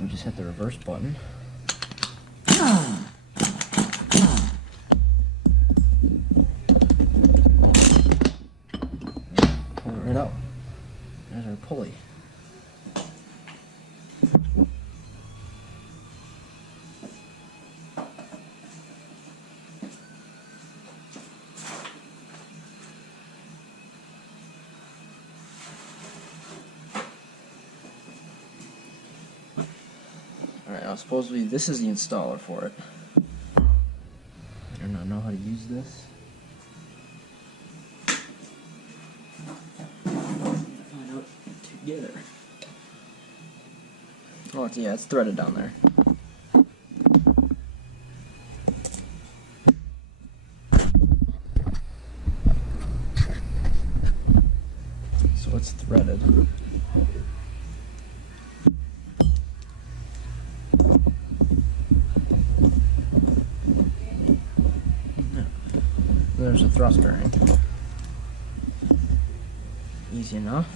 We just hit the reverse button. Pull it right out. There's our pulley. Alright, now supposedly this is the installer for it. I do not know how to use this. Find out together. Oh, yeah, it's threaded down there. So it's threaded. There's a thrust bearing. Easy enough.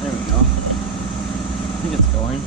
There we go. I think it's going.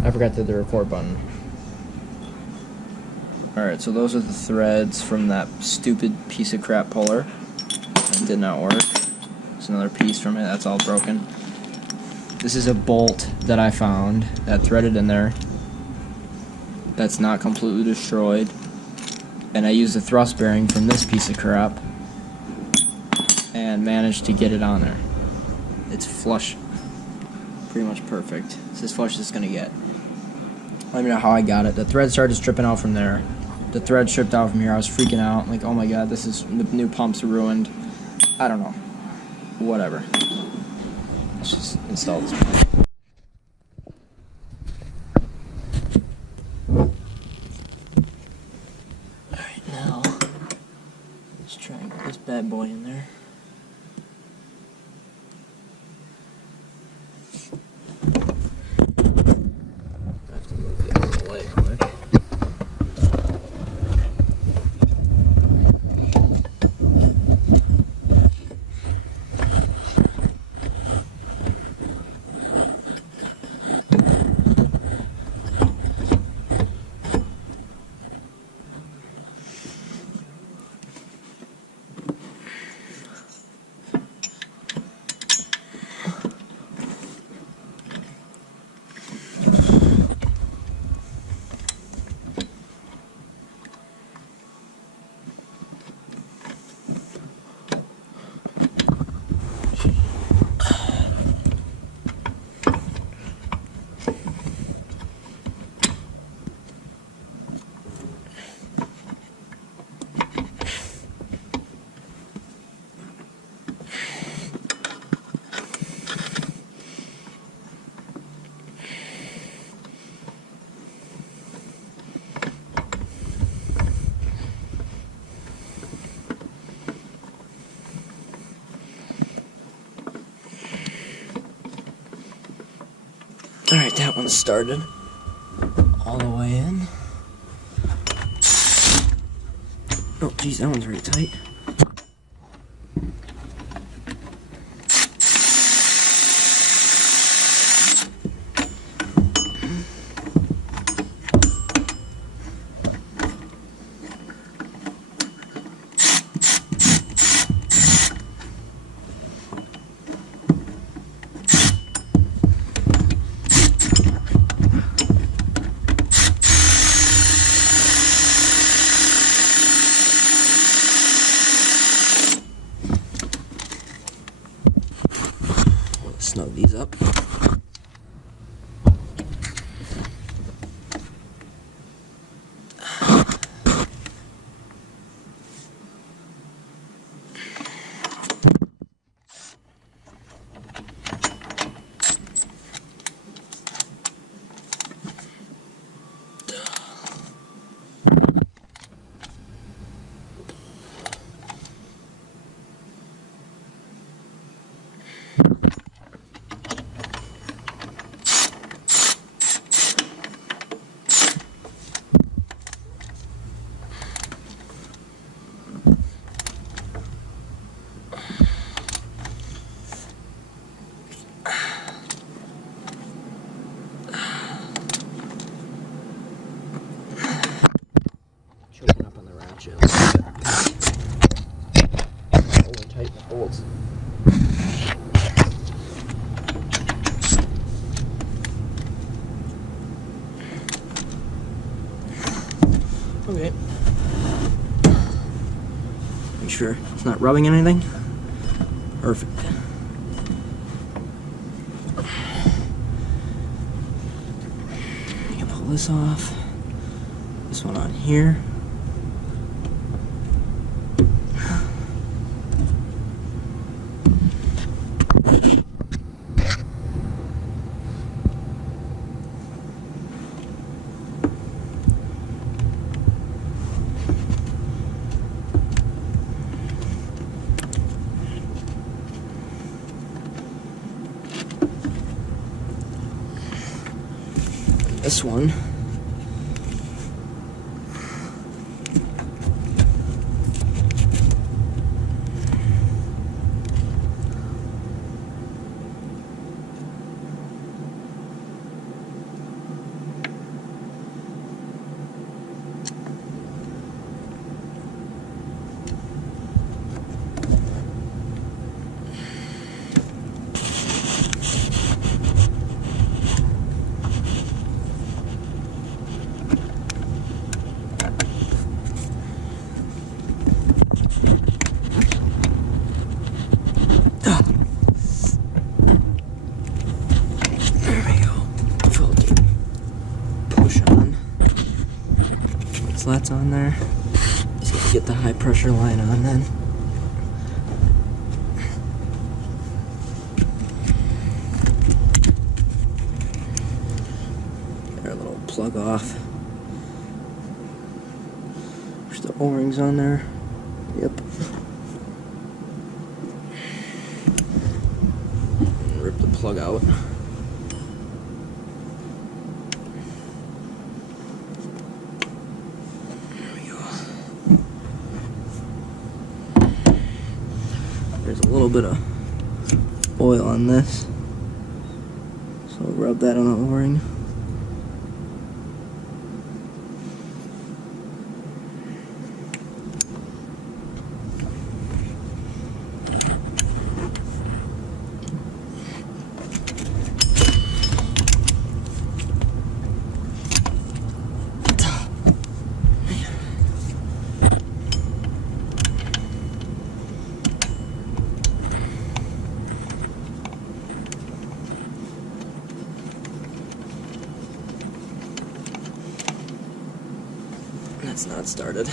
I forgot to hit the record button. Alright, so those are the threads from that stupid piece of crap puller. That did not work. There's another piece from it, that's all broken. This is a bolt that I found that threaded in there. That's not completely destroyed. And I used the thrust bearing from this piece of crap and managed to get it on there. It's flush. Pretty much perfect. It's as flush as it's gonna get. Let me know how I got it. The thread started stripping out from there. the thread stripped out from here. I was freaking out. Like, oh my god, the new pump's ruined. I don't know. Whatever. Let's just install this pump. Alright, now let's try and get this bad boy in there. I have to move it out of the way quick. Alright, that one's started all the way in. Oh, geez, that one's really tight. Snug these up. Choking up on the ratchet. Hold and tighten the bolts. Okay. Make sure it's not rubbing anything. Perfect. You can pull this off. This one on here. This one. that's on there. Just gotta get the high pressure line on then. Get our little plug off. There's the O-rings on there. Yep. And rip the plug out. There's a little bit of oil on this, so I'll rub that on the O-ring. That's not started.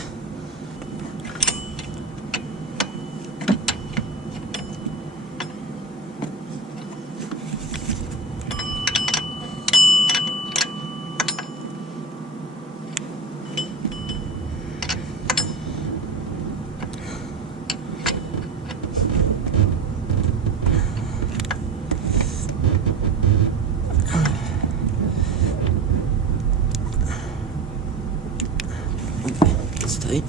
It's tight.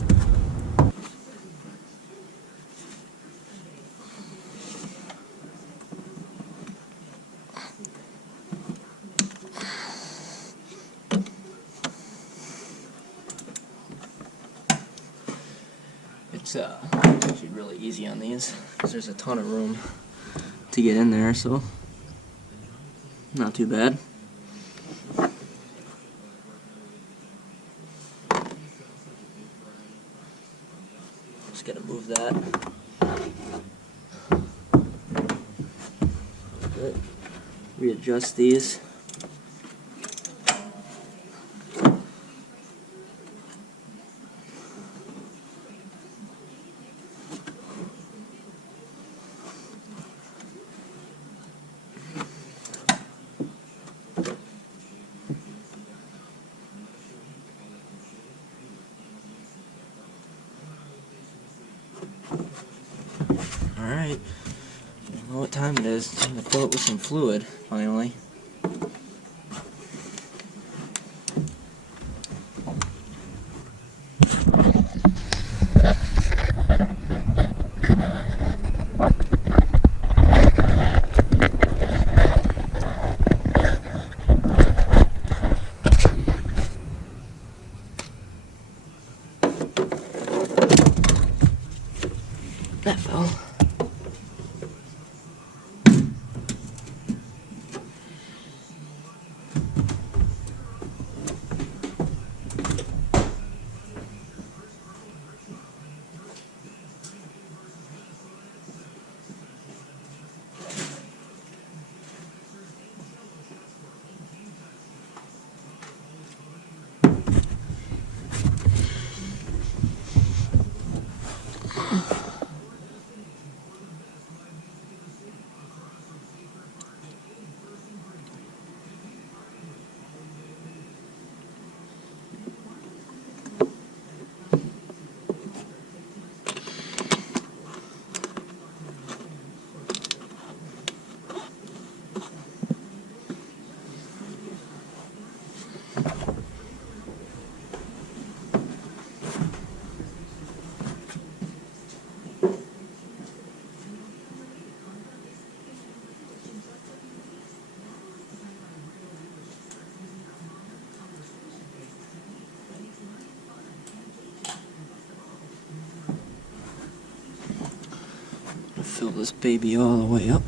It's actually really easy on these because there's a ton of room to get in there, so not too bad. Just gotta move that. Good. Readjust these. Alright, I know what time it is. Time to fill it with some fluid, finally. That fell. Fill this baby all the way up.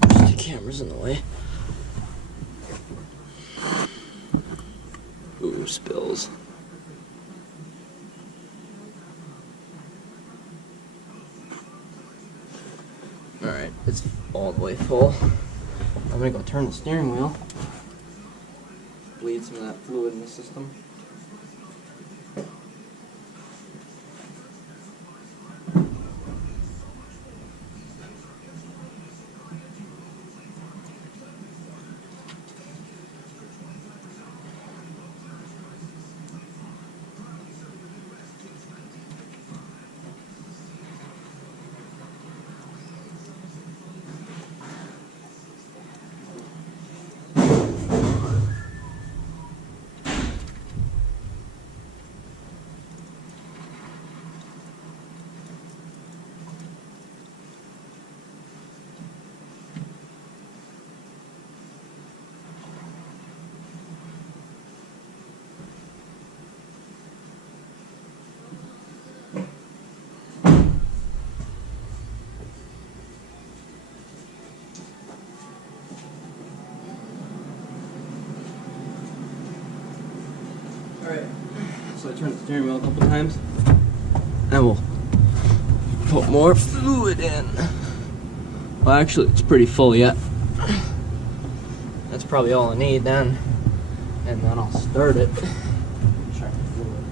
The camera's in the way. Ooh, spills. all the way full. I'm gonna go turn the steering wheel. Bleed some of that fluid in the system. Alright, so I turned the steering wheel a couple times. And we'll put more fluid in. Well, actually, it's pretty full yet. That's probably all I need then. And then I'll start it. Check the fluid.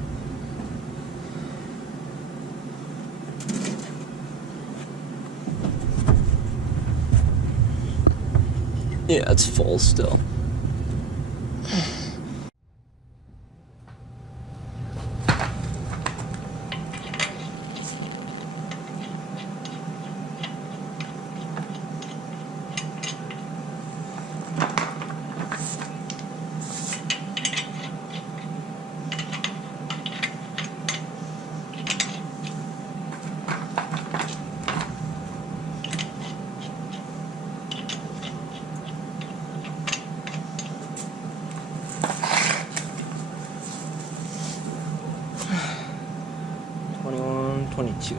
Yeah, it's full still. $21, $22.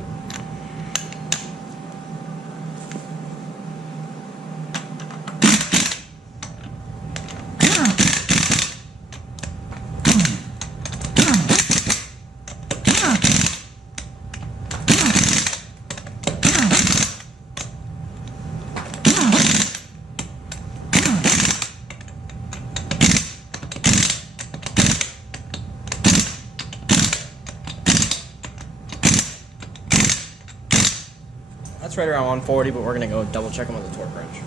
That's right around 140, but we're gonna go double check them with a torque wrench.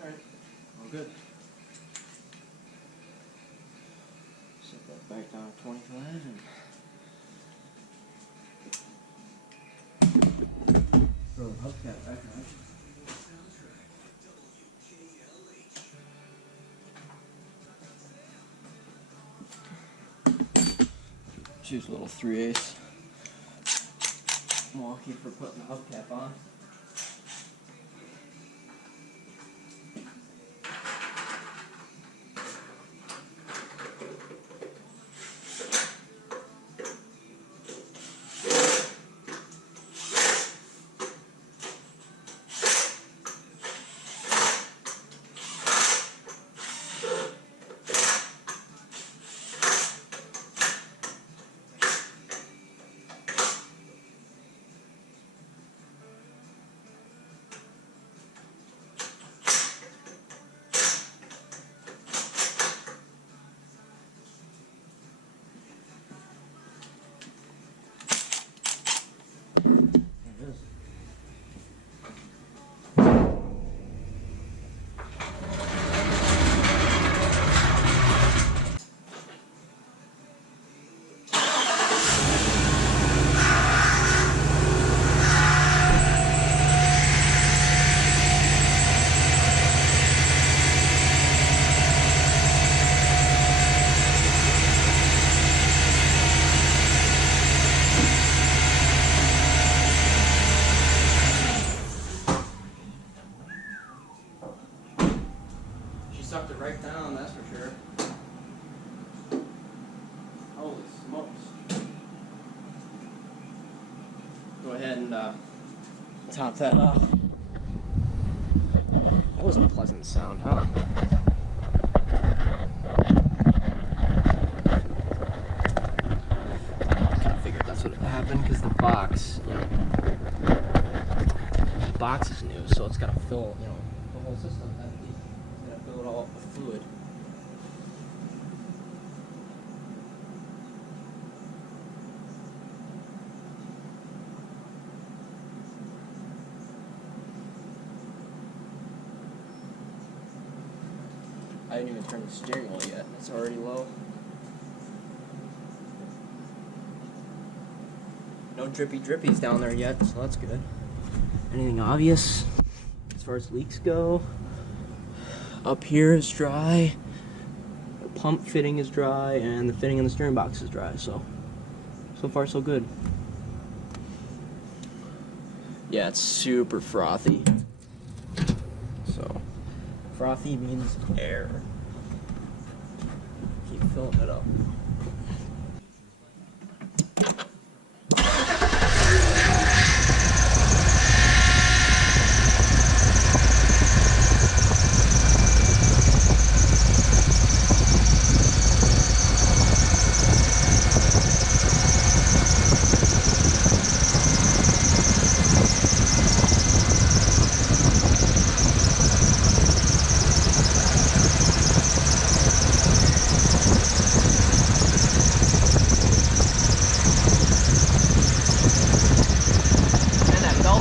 Alright, all good. Set that back down at 25 and throw the hubcap back on. Choose a little 3/8 Milwaukee for putting the hubcap on. ahead and top that off. That was a pleasant sound, huh? I figured that's what happened because the box, the box is new, so it's gotta fill, the whole system empty. It's gotta fill it all up with fluid. I didn't even turn the steering wheel yet. It's already low. No drippy drippies down there yet, so that's good. Anything obvious as far as leaks go? Up here is dry. The pump fitting is dry, and the fitting in the steering box is dry. So far so good. Yeah, it's super frothy. So frothy means air. Keep filling it up.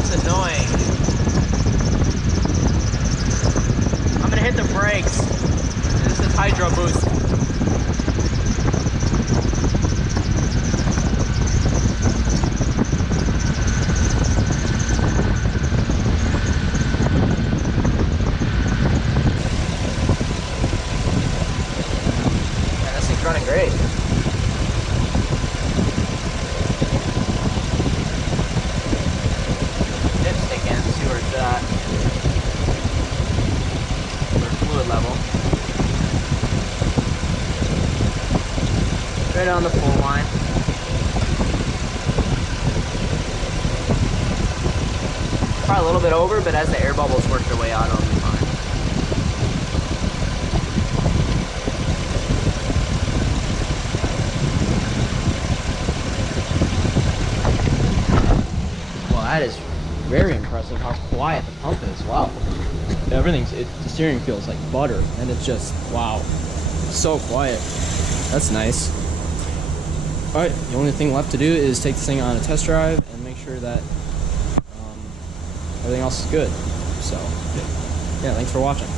Annoying. I'm gonna hit the brakes. This is hydro boost. Yeah, this thing's running great. Level. Right on the full line. Probably a little bit over, but as the air bubbles work their way out, I'll be fine. Well, that is very impressive how quiet the pump is. Wow. The steering feels like butter, and it's just, wow, so quiet. That's nice. Alright, the only thing left to do is take this thing on a test drive and make sure that everything else is good. So, yeah, thanks for watching.